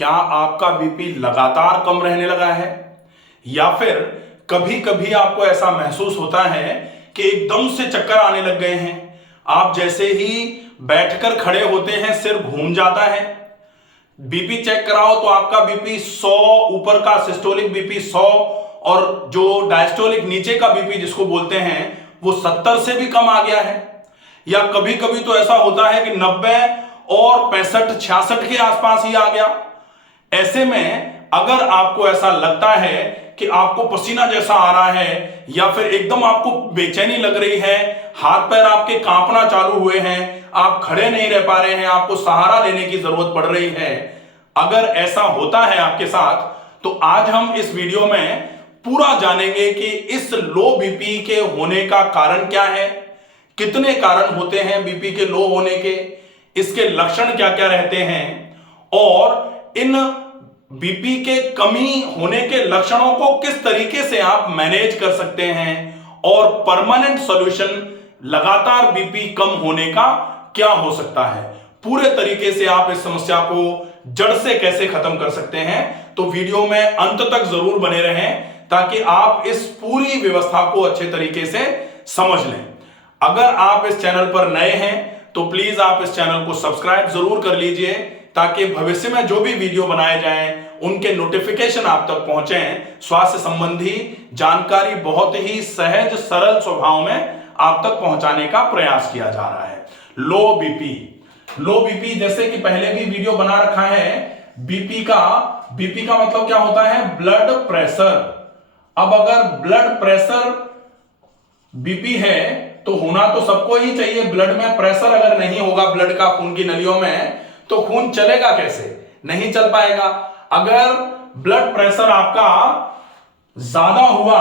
क्या आपका बीपी लगातार कम रहने लगा है या फिर कभी कभी आपको ऐसा महसूस होता है कि एकदम से चक्कर आने लग गए हैं। आप जैसे ही बैठकर खड़े होते हैं सिर घूम जाता है। बीपी चेक कराओ तो आपका बीपी 100 ऊपर का सिस्टोलिक बीपी 100 और जो डायस्टोलिक नीचे का बीपी जिसको बोलते हैं वो 70 से भी कम आ गया है। या कभी कभी तो ऐसा होता है कि 90 और 65 66 के आसपास ही आ गया। ऐसे में अगर आपको ऐसा लगता है कि आपको पसीना जैसा आ रहा है या फिर एकदम आपको बेचैनी लग रही है, हाथ पैर आपके कांपना चालू हुए हैं, आप खड़े नहीं रह पा रहे हैं, आपको सहारा लेने की जरूरत पड़ रही है, अगर ऐसा होता है आपके साथ तो आज हम इस वीडियो में पूरा जानेंगे कि इस लो बीपी के होने का कारण क्या है, कितने कारण होते हैं बीपी के लो होने के, इसके लक्षण क्या क्या रहते हैं और इन बीपी के कमी होने के लक्षणों को किस तरीके से आप मैनेज कर सकते हैं और परमानेंट सॉल्यूशन लगातार बीपी कम होने का क्या हो सकता है, पूरे तरीके से आप इस समस्या को जड़ से कैसे खत्म कर सकते हैं। तो वीडियो में अंत तक जरूर बने रहें ताकि आप इस पूरी व्यवस्था को अच्छे तरीके से समझ लें। अगर आप इस चैनल पर नए हैं तो प्लीज आप इस चैनल को सब्सक्राइब जरूर कर लीजिए ताकि भविष्य में जो भी वीडियो बनाए जाएं उनके नोटिफिकेशन आप तक पहुंचे। स्वास्थ्य संबंधी जानकारी बहुत ही सहज सरल स्वभाव में आप तक पहुंचाने का प्रयास किया जा रहा है। लो बीपी जैसे कि पहले भी वीडियो बना रखा है। बीपी का मतलब क्या होता है? Blood pressure. अब अगर ब्लड प्रेशर बीपी है तो होना तो सबको ही चाहिए। ब्लड में प्रेशर अगर नहीं होगा, ब्लड का खून की नलियों में, तो खून चलेगा कैसे? नहीं चल पाएगा। अगर ब्लड प्रेशर आपका ज्यादा हुआ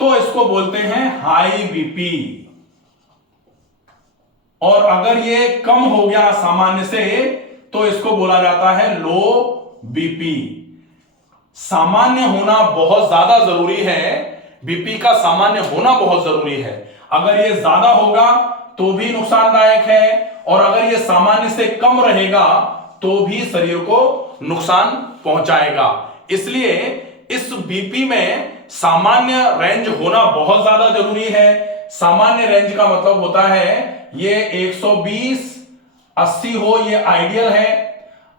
तो इसको बोलते हैं हाई बीपी, और अगर ये कम हो गया सामान्य से तो इसको बोला जाता है लो बीपी। सामान्य होना बहुत ज्यादा जरूरी है। बीपी का सामान्य होना बहुत जरूरी है। अगर ये ज्यादा होगा तो भी नुकसानदायक है और अगर ये सामान्य से कम रहेगा तो भी शरीर को नुकसान पहुंचाएगा। इसलिए इस बीपी में सामान्य रेंज होना बहुत ज्यादा जरूरी है। सामान्य रेंज का मतलब होता है ये 120-80 हो, ये आइडियल है।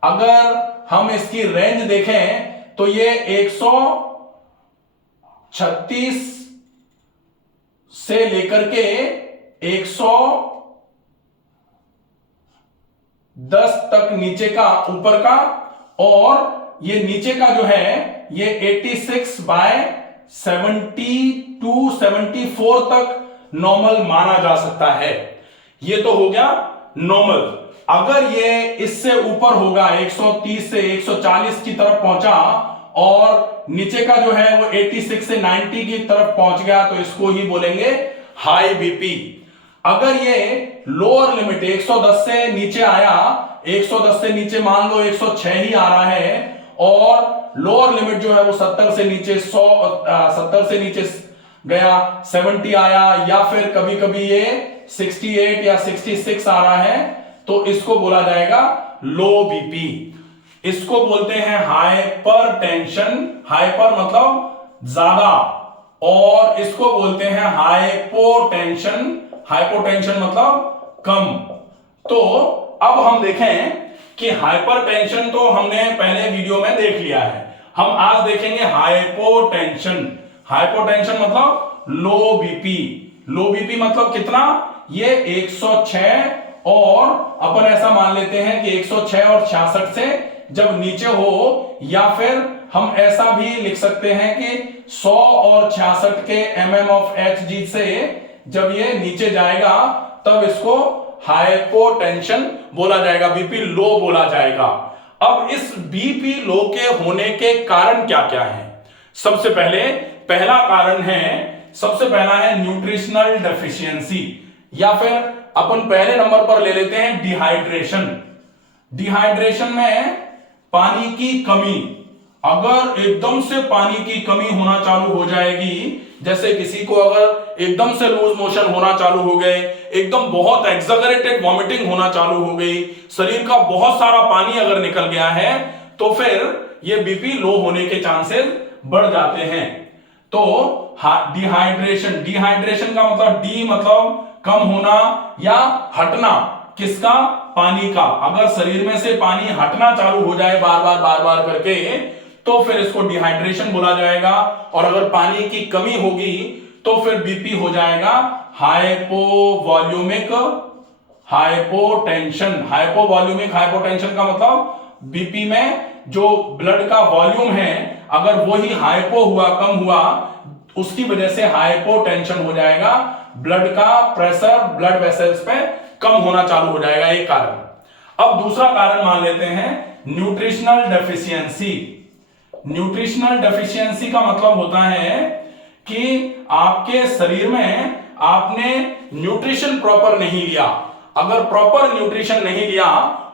अगर हम इसकी रेंज देखें तो ये 136 से लेकर के 110 तक नीचे का, ऊपर का, और ये नीचे का जो है ये 86/72-74 तक नॉर्मल माना जा सकता है। ये तो हो गया नॉर्मल। अगर ये इससे ऊपर होगा, 130 से 140 की तरफ पहुंचा और नीचे का जो है वो 86 से 90 की तरफ पहुंच गया तो इसको ही बोलेंगे हाई बीपी। अगर ये लोअर लिमिट 110 से नीचे आया, 110 से नीचे मान लो 106 ही आ रहा है, और लोअर लिमिट जो है वो 70 से नीचे 70 से नीचे गया, 70 आया, या फिर कभी कभी ये 68 या 66 आ रहा है, तो इसको बोला जाएगा लो बीपी। इसको बोलते हैं हाइपर टेंशन। हाइपर मतलब ज्यादा, और इसको बोलते हैं हाइपोटेंशन। हाइपोटेंशन मतलब कम। तो अब हम देखें कि हाइपरटेंशन तो हमने पहले वीडियो में देख लिया है। हम आज देखेंगे हाइपोटेंशन। हाइपोटेंशन मतलब लो बीपी। लो बीपी मतलब कितना? ये 106, और अपन ऐसा मान लेते हैं कि 106 और 66 से जब नीचे हो, या फिर हम ऐसा भी लिख सकते हैं कि 100 और 66 के mmHg से जब ये नीचे जाएगा तब इसको हाइपोटेंशन बोला जाएगा, बीपी लो बोला जाएगा। अब इस बीपी लो के होने के कारण क्या क्या है? सबसे पहला कारण है न्यूट्रिशनल डेफिशिएंसी, या फिर अपन पहले नंबर पर ले लेते हैं डिहाइड्रेशन। डिहाइड्रेशन में पानी की कमी। अगर एकदम से पानी की कमी होना चालू हो जाएगी, जैसे किसी को अगर एकदम से लूज मोशन होना चालू हो गए, एकदम बहुत एक्सैगरेटेड वॉमिटिंग होना चालू हो गई, शरीर का बहुत सारा पानी अगर निकल गया है, तो फिर ये बीपी लो होने के चांसेस बढ़ जाते हैं। तो डिहाइड्रेशन, डिहाइड्रेशन का मतलब डी मतलब कम होना या हटना, किसका? पानी का। अगर शरीर में से पानी हटना चालू हो जाए बार बार करके, तो फिर इसको डिहाइड्रेशन बोला जाएगा। और अगर पानी की कमी होगी तो फिर बीपी हो जाएगा हाइपोवॉल्यूमिक हाइपोटेंशन। हाइपोवॉल्यूमिक हाइपोटेंशन का मतलब बीपी में जो ब्लड का वॉल्यूम है अगर वो ही हाइपो हुआ, कम हुआ, उसकी वजह से हाइपोटेंशन हो जाएगा। ब्लड का प्रेशर ब्लड वेसल्स पे कम होना चालू हो जाएगा, एक कारण। अब दूसरा कारण मान लेते हैं न्यूट्रिशनल डेफिशिएंसी। न्यूट्रिशनल डेफिशिएंसी का मतलब होता है कि आपके शरीर में आपने न्यूट्रिशन प्रॉपर नहीं लिया। अगर प्रॉपर न्यूट्रिशन नहीं लिया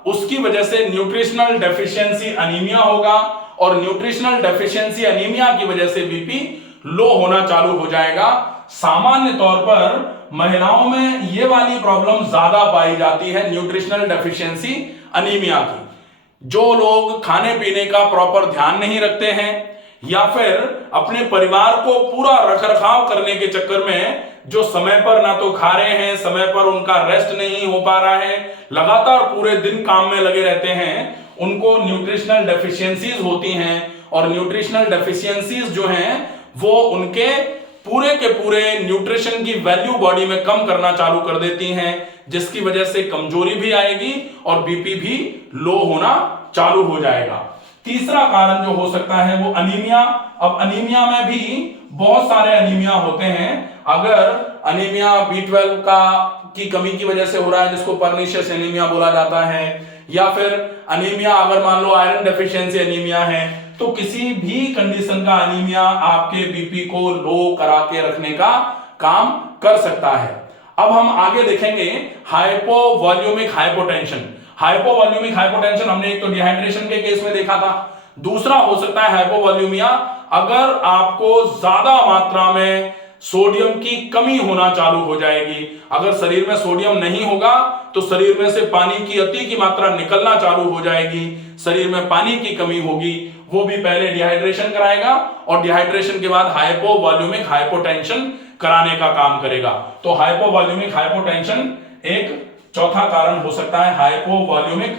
उसकी वजह से न्यूट्रिशनल डेफिशिएंसी अनीमिया होगा, और न्यूट्रिशनल डेफिशिएंसी अनीमिया की वजह से बीपी लो होना चालू हो जाएगा। सामान्य तौर पर महिलाओं में ये वाली प्रॉब्लम ज्यादा पाई जाती है, न्यूट्रिशनल डेफिशिएंसी अनीमिया की। जो लोग खाने पीने का प्रॉपर ध्यान नहीं रखते हैं या फिर अपने परिवार को पूरा रखरखाव करने के चक्कर में जो समय पर ना तो खा रहे हैं, समय पर उनका रेस्ट नहीं हो पा रहा है, लगातार पूरे दिन काम में लगे रहते हैं, उनको न्यूट्रिशनल डेफिशिएंसीज होती हैं। और न्यूट्रिशनल डेफिशिएंसीज जो हैं वो उनके पूरे के पूरे न्यूट्रिशन की वैल्यू बॉडी में कम करना चालू कर देती हैं, जिसकी वजह से कमजोरी भी आएगी और बीपी भी लो होना चालू हो जाएगा। तीसरा कारण जो हो सकता है वो अनीमिया। अब अनीमिया में भी बहुत सारे अनीमिया होते हैं। अगर अनीमिया B12 की कमी की वजह से हो रहा है, जिसको पर्निशियस एनीमिया बोला जाता है, या फिर अनीमिया अगर मान लो आयरन डेफिशिएंसी अनीमिया है, तो किसी भी कंडीशन का अनीमिया आपके बीपी को लो करा के रखने का काम कर सकता है। अब हम आगे देखेंगे हाइपोवॉल्यूमिक हाइपोटेंशन। हाइपोवॉल्यूमिक हाइपोटेंशन हमने एक तो डिहाइड्रेशन के केस में देखा था, दूसरा हो सकता है हाइपोवॉल्यूमिया अगर आपको ज्यादा मात्रा में सोडियम की कमी होना चालू हो जाएगी। अगर शरीर में सोडियम नहीं होगा तो शरीर में से पानी की अति की मात्रा निकलना चालू हो जाएगी, शरीर में पानी की कमी होगी, वो भी पहले डिहाइड्रेशन कराएगा और डिहाइड्रेशन के बाद हाइपोवॉल्यूमिक हाइपोटेंशन कराने का काम करेगा। तो हाइपोवॉल्यूमिक हाइपोटेंशन एक चौथा कारण हो सकता है। हाइपोवॉल्यूमिक,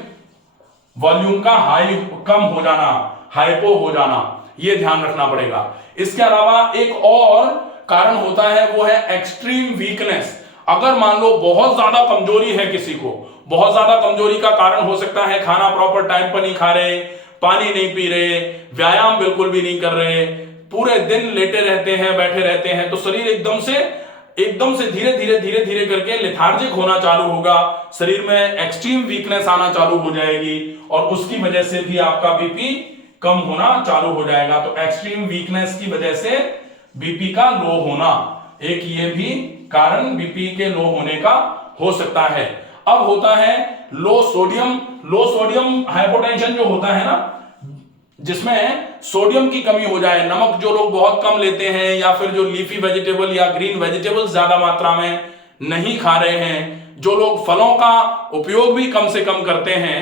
वॉल्यूम का हाई कम हो जाना, हाइपो हो जाना, यह ध्यान रखना पड़ेगा। इसके अलावा एक और कारण होता है वो है एक्सट्रीम वीकनेस। अगर मान लो बहुत ज्यादा कमजोरी है किसी को, बहुत ज्यादा कमजोरी का कारण हो सकता है खाना प्रॉपर टाइम पर नहीं खा रहे, पानी नहीं पी रहे, व्यायाम बिल्कुल भी नहीं कर रहे, पूरे दिन लेटे रहते हैं, बैठे रहते हैं, तो शरीर एकदम से धीरे धीरे करके लेथार्जिक होना चालू होगा, शरीर में एक्सट्रीम वीकनेस आना चालू हो जाएगी और उसकी वजह से भी आपका बीपी कम होना चालू हो जाएगा। तो एक्सट्रीम वीकनेस की वजह से बीपी का लो होना एक ये भी कारण बीपी के लो होने का हो सकता है। अब होता है लो सोडियम हाइपोटेंशन जो होता है ना, जिसमें सोडियम की कमी हो जाए। नमक जो लोग बहुत कम लेते हैं या फिर जो लीफी वेजिटेबल या ग्रीन वेजिटेबल ज्यादा मात्रा में नहीं खा रहे हैं, जो लोग फलों का उपयोग भी कम से कम करते हैं,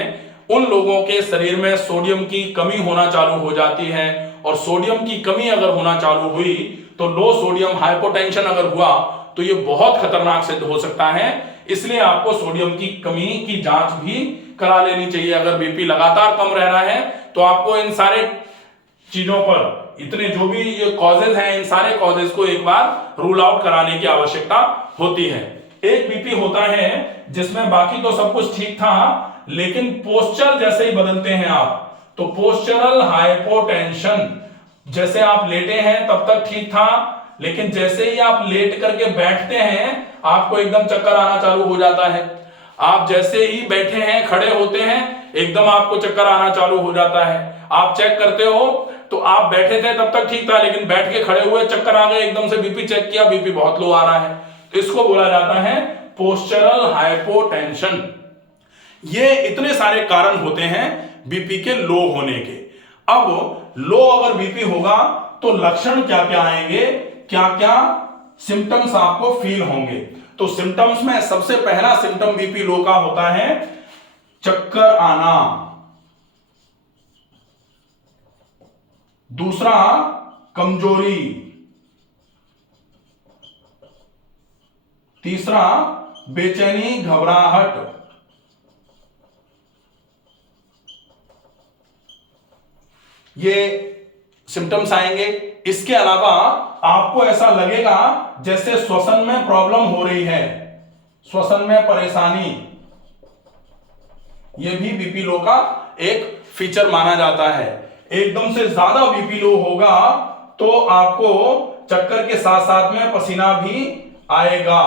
उन लोगों के शरीर में सोडियम की कमी होना चालू हो जाती है। और सोडियम की कमी अगर होना चालू हुई तो लो सोडियम हाइपोटेंशन अगर हुआ तो ये बहुत खतरनाक सिद्ध हो सकता है। इसलिए आपको सोडियम की कमी की जांच भी करा लेनी चाहिए। अगर बीपी लगातार कम रह रहा है तो आपको इन सारे चीजों पर, इतने जो भी ये कॉजेज हैं, इन सारे कॉजेज को एक बार रूल आउट कराने की आवश्यकता होती है। एक बीपी होता है जिसमें बाकी तो सब कुछ ठीक था, लेकिन पोस्चर जैसे ही बदलते हैं आप, तो पोस्चरल हाइपोटेंशन, जैसे आप लेटे हैं तब तक ठीक था, लेकिन जैसे ही आप लेट करके बैठते हैं आपको एकदम चक्कर आना चालू हो जाता है। आप जैसे ही बैठे हैं, खड़े होते हैं, एकदम आपको चक्कर आना चालू हो जाता है। आप चेक करते हो तो आप बैठे थे तब तक ठीक था, लेकिन बैठ के खड़े हुए चक्कर आ गए, एकदम से बीपी चेक किया, बीपी बहुत लो आ रहा है, तो इसको बोला जाता है पोस्चरल हाइपोटेंशन। ये इतने सारे कारण होते हैं बीपी के लो होने के। अब लो अगर बीपी होगा तो लक्षण क्या क्या आएंगे, क्या क्या सिम्टम्स आपको फील होंगे। तो सिम्टम्स में सबसे पहला सिम्टम बीपी लो का होता है चक्कर आना। दूसरा कमजोरी, तीसरा बेचैनी घबराहट, ये सिम्टम्स आएंगे। इसके अलावा आपको ऐसा लगेगा जैसे श्वसन में प्रॉब्लम हो रही है, श्वसन में परेशानी, यह भी बीपी लो का एक फीचर माना जाता है। एकदम से ज्यादा बीपी लो होगा तो आपको चक्कर के साथ साथ में पसीना भी आएगा।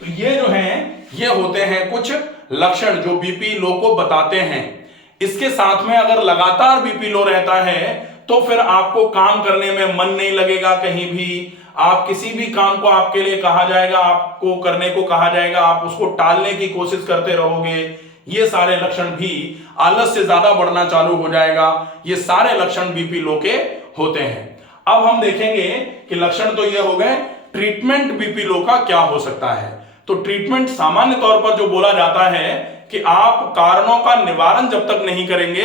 तो ये जो हैं, ये होते हैं कुछ लक्षण जो बीपी लो को बताते हैं। इसके साथ में अगर लगातार बीपी लो रहता है तो फिर आपको काम करने में मन नहीं लगेगा कहीं भी। आप किसी भी काम को आपके लिए कहा जाएगा, आपको करने को कहा जाएगा, आप उसको टालने की कोशिश करते रहोगे। ये सारे लक्षण भी, आलस से ज्यादा बढ़ना चालू हो जाएगा। ये सारे लक्षण बीपी लो के होते हैं। अब हम देखेंगे कि लक्षण तो ये हो गए, ट्रीटमेंट बीपी लो का क्या हो सकता है। तो ट्रीटमेंट सामान्य तौर पर जो बोला जाता है कि आप कारणों का निवारण जब तक नहीं करेंगे,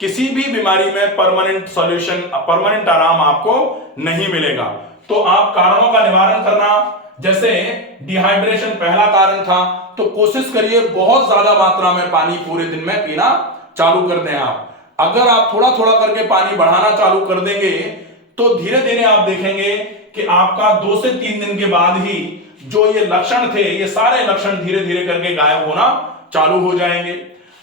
किसी भी बीमारी में परमानेंट सॉल्यूशन, परमानेंट आराम आपको नहीं मिलेगा। तो आप कारणों का निवारण करना, जैसे डिहाइड्रेशन पहला कारण था, तो कोशिश करिए बहुत ज्यादा मात्रा में पानी पूरे दिन में पीना चालू कर दें आप। अगर आप थोड़ा थोड़ा करके पानी बढ़ाना चालू कर देंगे तो धीरे धीरे आप देखेंगे कि आपका 2 से 3 दिन के बाद ही जो ये लक्षण थे, ये सारे लक्षण धीरे धीरे करके गायब होना चालू हो जाएंगे।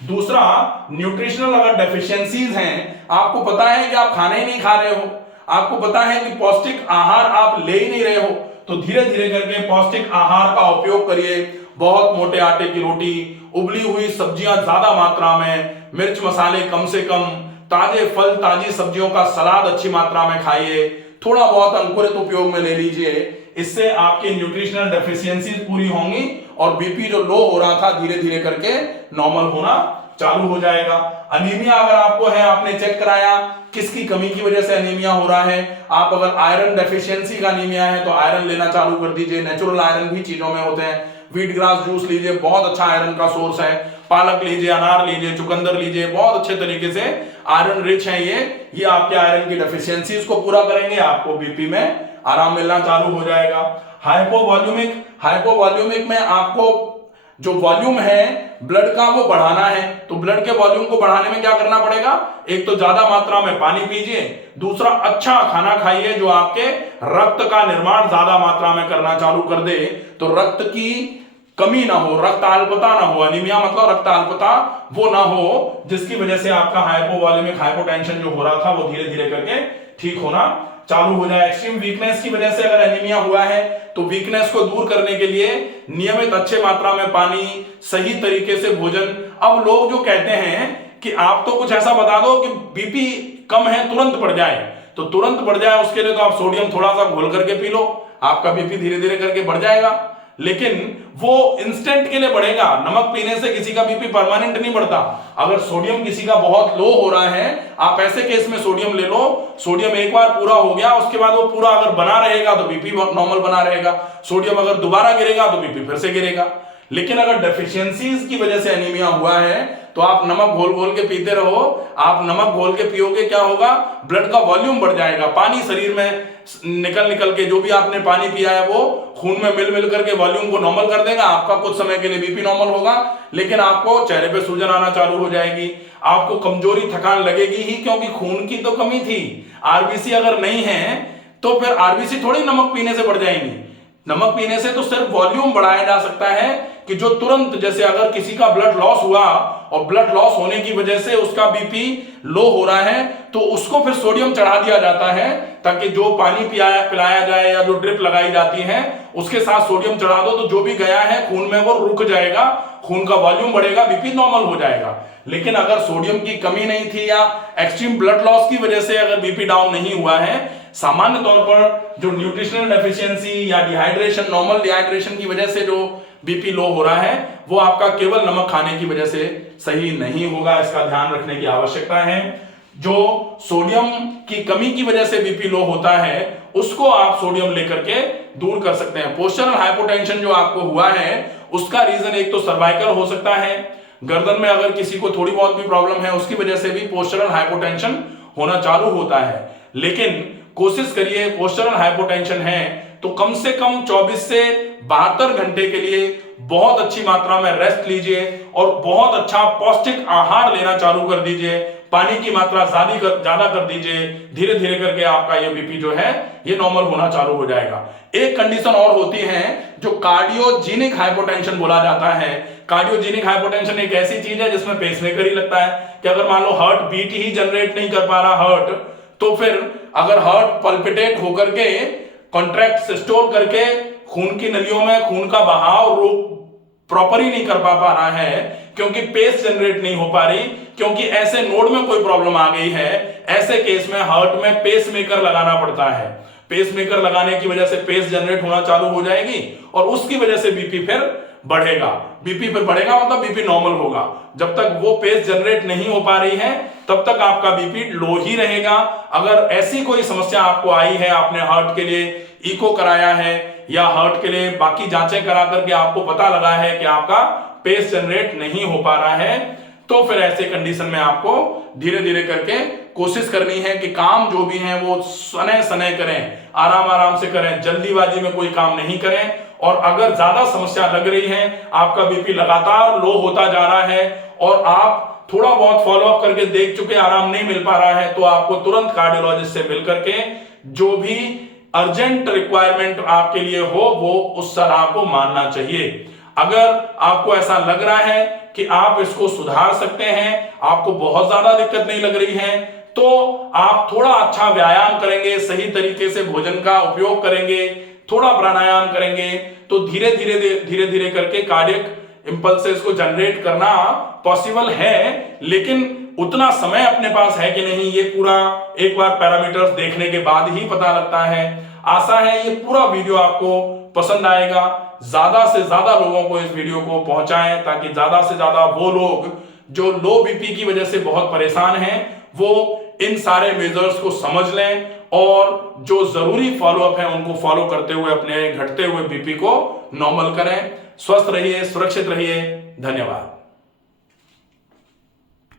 दूसरा, न्यूट्रिशनल अगर डेफिशिएंसीज हैं, आपको पता है कि आप खाना ही नहीं खा रहे हो, आपको पता है कि पौष्टिक आहार आप ले ही नहीं रहे हो, तो धीरे धीरे करके पौष्टिक आहार का उपयोग करिए। बहुत मोटे आटे की रोटी, उबली हुई सब्जियां ज्यादा मात्रा में, मिर्च मसाले कम से कम, ताजे फल ताजी सब्जियों का सलाद अच्छी मात्रा में खाइए, थोड़ा बहुत अंकुरित उपयोग में ले लीजिए। इससे आपकी न्यूट्रिशनल डेफिशिएंसीज पूरी होंगी और बीपी जो लो हो रहा था धीरे धीरे करके नॉर्मल होना चालू हो जाएगा। अनीमिया अगर आपको है, आपने चेक कराया किसकी कमी की वजह से अनीमिया हो रहा है। आप अगर आयरन डेफिशिएंसी का अनीमिया है तो आयरन लेना चालू कर दीजिए। नेचुरल आयरन भी चीजों में होते हैं। व्हीट ग्रास जूस लीजिए, बहुत अच्छा आयरन का सोर्स है। पालक लीजिए, अनार लीजिए, चुकंदर लीजिए, बहुत अच्छे तरीके से आयरन रिच है ये आपके आयरन की डेफिशिएंसीज को पूरा करेंगे, आपको बीपी में आराम मिलना चालू हो जाएगा। हाइपोवॉल्यूमिक में आपको जो वॉल्यूम है ब्लड का वो बढ़ाना है, तो ब्लड के वॉल्यूम को बढ़ाने में क्या करना पड़ेगा, एक तो ज्यादा मात्रा में पानी पीजिए, दूसरा अच्छा खाना खाइए जो आपके रक्त का निर्माण ज्यादा मात्रा में करना चालू कर दे, तो रक्त की कमी ना हो, रक्त अल्पता ना हो। अनीमिया मतलब रक्त अल्पता वो ना हो, जिसकी वजह से आपका हाइपोवॉल्यूमिक हाइपोटेंशन जो हो रहा था वो धीरे धीरे करके ठीक होना चालू हो जाए। एक्सट्रीम वीकनेस की वजह से अगर एनीमिया हुआ है तो वीकनेस को दूर करने के लिए नियमित अच्छे मात्रा में पानी, सही तरीके से भोजन। अब लोग जो कहते हैं कि आप तो कुछ ऐसा बता दो कि बीपी कम है तुरंत बढ़ जाए, तो तुरंत बढ़ जाए उसके लिए तो आप सोडियम थोड़ा सा घोल करके पी लो, आपका बीपी धीरे धीरे करके बढ़ जाएगा। लेकिन वो इंस्टेंट के लिए बढ़ेगा। नमक पीने से किसी का बीपी परमानेंट नहीं बढ़ता। अगर सोडियम किसी का बहुत लो हो रहा है, आप ऐसे केस में सोडियम ले लो, सोडियम एक बार पूरा हो गया उसके बाद वो पूरा अगर बना रहेगा तो बीपी नॉर्मल बना रहेगा। सोडियम अगर दोबारा गिरेगा तो बीपी फिर से गिरेगा। लेकिन अगर डेफिशिएंसीज की वजह से एनीमिया हुआ है तो आप नमक घोल घोल के पीते रहो। आप नमक घोल के पियोगे, क्या होगा, ब्लड का वॉल्यूम बढ़ जाएगा, पानी शरीर में निकल निकल के जो भी आपने पानी पिया है वो खून में मिल मिल करके वॉल्यूम को नॉर्मल कर देगा। आपका कुछ समय के लिए बीपी नॉर्मल होगा, लेकिन आपको चेहरे पे सूजन आना चालू हो जाएगी, आपको कमजोरी थकान लगेगी ही, क्योंकि खून की तो कमी थी। आरबीसी अगर नहीं है तो फिर आरबीसी थोड़ी नमक पीने से बढ़ जाएंगी। नमक पीने से तो सिर्फ वॉल्यूम बढ़ाया जा सकता है कि जो तुरंत, जैसे अगर किसी का ब्लड लॉस हुआ और ब्लड लॉस होने की वजह से उसका बीपी लो हो रहा है तो उसको फिर सोडियम चढ़ा दिया जाता है, ताकि जो पानी पिलाया जाए या जो ड्रिप लगाई जाती है उसके साथ सोडियम चढ़ा दो तो जो भी गया है खून में वो रुक जाएगा, खून का वॉल्यूम बढ़ेगा, बीपी नॉर्मल हो जाएगा। लेकिन अगर सोडियम की कमी नहीं थी या एक्सट्रीम ब्लड लॉस की वजह से अगर बीपी डाउन नहीं हुआ है, सामान्य तौर पर जो न्यूट्रिशनल डेफिशिएंसी या डिहाइड्रेशन, नॉर्मल डिहाइड्रेशन की वजह से जो बीपी लो हो रहा है वो आपका केवल नमक खाने की वजह से सही नहीं होगा। इसका ध्यान रखने की आवश्यकता है। जो सोडियम की कमी की वजह से बीपी लो होता है उसको आप सोडियम लेकर के दूर कर सकते हैं। पोस्चरल हाइपोटेंशन जो आपको हुआ है उसका रीजन एक तो सर्वाइकल हो सकता है, गर्दन में अगर किसी को थोड़ी बहुत भी प्रॉब्लम है उसकी वजह से भी पोस्चरल हाइपोटेंशन होना चालू होता है। लेकिन कोशिश करिए, पोस्चरल हाइपोटेंशन है तो कम से कम 24 से 72 घंटे के लिए बहुत अच्छी मात्रा में रेस्ट लीजिए और बहुत अच्छा पौष्टिक आहार लेना चालू कर दीजिए, पानी की मात्रा ज्यादा कर दीजिए। धीरे धीरे करके आपका ये बीपी जो है ये नॉर्मल होना चालू हो जाएगा। एक कंडीशन और होती है जो कार्डियोजेनिक हाइपोटेंशन बोला जाता है। कार्डियोजेनिक हाइपोटेंशन एक ऐसी चीज है जिसमें पेसमेकर ही लगता है कि अगर मान लो हार्ट बीट ही जनरेट नहीं कर पा रहा हार्ट, तो फिर अगर हार्ट पल्पिटेट होकर के कॉन्ट्रैक्ट सिस्टोल करके खून की नलियों में खून का बहाव प्रॉपर ही नहीं कर पा रहा है, क्योंकि पेस जनरेट नहीं हो पा रही, क्योंकि ऐसे नोड में कोई प्रॉब्लम आ गई है, ऐसे केस में हार्ट में पेस मेकर लगाना पड़ता है। पेस मेकर लगाने की वजह से पेस जनरेट होना चालू हो जाएगी और उसकी वजह से बीपी फिर बढ़ेगा। बीपी फिर बढ़ेगा मतलब बीपी नॉर्मल होगा। जब तक वो पेस जनरेट नहीं हो पा रही है तब तक आपका बीपी लो ही रहेगा। अगर ऐसी कोई समस्या आपको आई है, आपने हार्ट के लिए इको कराया है या हार्ट के लिए बाकी जांचें करा करके आपको पता लगा है कि आपका पेस जनरेट नहीं हो पा रहा है, तो फिर ऐसे कंडीशन में आपको धीरे धीरे करके कोशिश करनी है कि काम जो भी है वो सने सने करें, आराम आराम से करें, जल्दीबाजी में कोई काम नहीं करें। और अगर ज्यादा समस्या लग रही है, आपका बीपी लगातार लो होता जा रहा है और आप थोड़ा बहुत फॉलो अप करके देख चुके, आराम नहीं मिल पा रहा है, तो आपको तुरंत कार्डियोलॉजिस्ट से मिल करके जो भी अर्जेंट रिक्वायरमेंट आपके लिए हो वो उस सलाह को मानना चाहिए। अगर आपको ऐसा लग रहा है कि आप इसको सुधार सकते हैं, आपको बहुत ज्यादा दिक्कत नहीं लग रही है, तो आप थोड़ा अच्छा व्यायाम करेंगे, सही तरीके से भोजन का उपयोग करेंगे, थोड़ा प्राणायाम करेंगे, तो धीरे धीरे करके कार्डियक इंपल्सेस को जनरेट करना पॉसिबल है। लेकिन उतना समय अपने पास है कि नहीं, ये पूरा एक बार पैरामीटर्स देखने के बाद ही पता लगता है। आशा है ये पूरा वीडियो आपको पसंद आएगा। ज्यादा से ज्यादा लोगों को इस वीडियो को पहुंचाएं ताकि ज्यादा से ज्यादा वो लोग जो लो बीपी की वजह से बहुत परेशान हैं वो इन सारे मेजर्स को समझ लें और जो जरूरी फॉलोअप है उनको फॉलो करते हुए अपने घटते हुए बीपी को नॉर्मल करें। स्वस्थ रहिए, सुरक्षित रहिए। धन्यवाद।